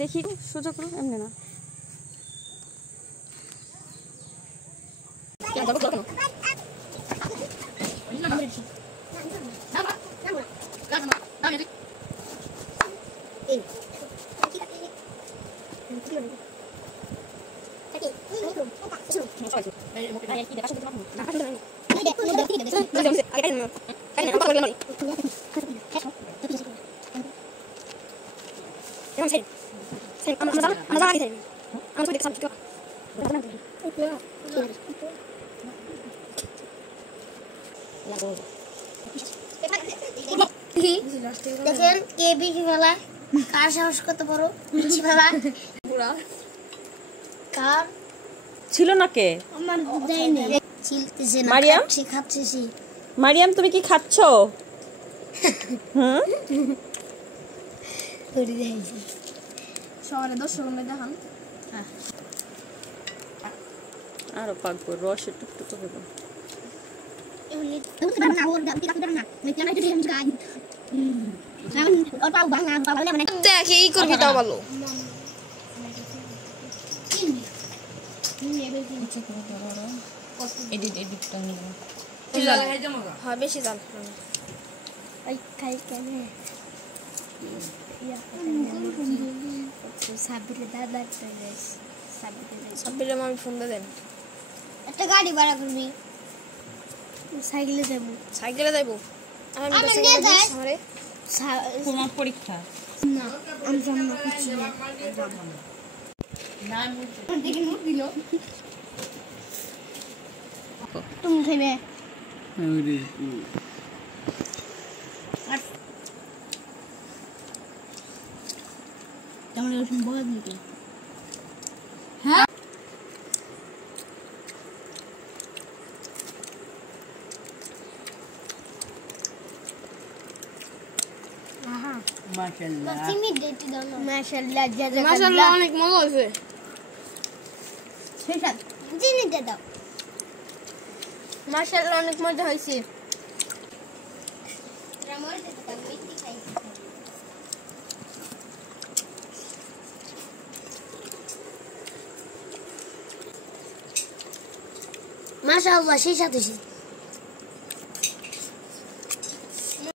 দেখি সোজা করো এমনি না দেখেন কে বিকি ফেলা কার সাহস কত বড় বিকি ফেলা কার ছিল না কে আমার দেয় না ছিলতেছে না মারিয়াম খাচ্ছে মারিয়াম তুমি কি খাচ্ছো হুম ধরে দেখাইছি শহরে 10 সেকেন্ডে দেখান আরো পাকবো রস টুকটুক করবো দেখে এই করবি তাও ভালো হ্যাঁ বেশি জাল সাব্বিরে আমি ফোন দিয়ে দেন একটা গাড়ি ভাড়া করবি সাইকেলে যাইবো আমি নিয়ে যাই শহরে তোমার পরীক্ষা না আমি যাব না কিছু না দেখি নোট দিল তুমি খাইবে তোমার ওরকম বল নাকি হ্যাঁ মাশাআল্লাহ তুমি ডেটি দাও না মাশাআল্লাহ মাশাআল্লাহ অনেক মজা হয়েছে সেটা চিনি দাও মাশাআল্লাহ অনেক মজা হয়েছে রামর দাও মিষ্টি খাই মাশাআল্লাহ সেই সাথে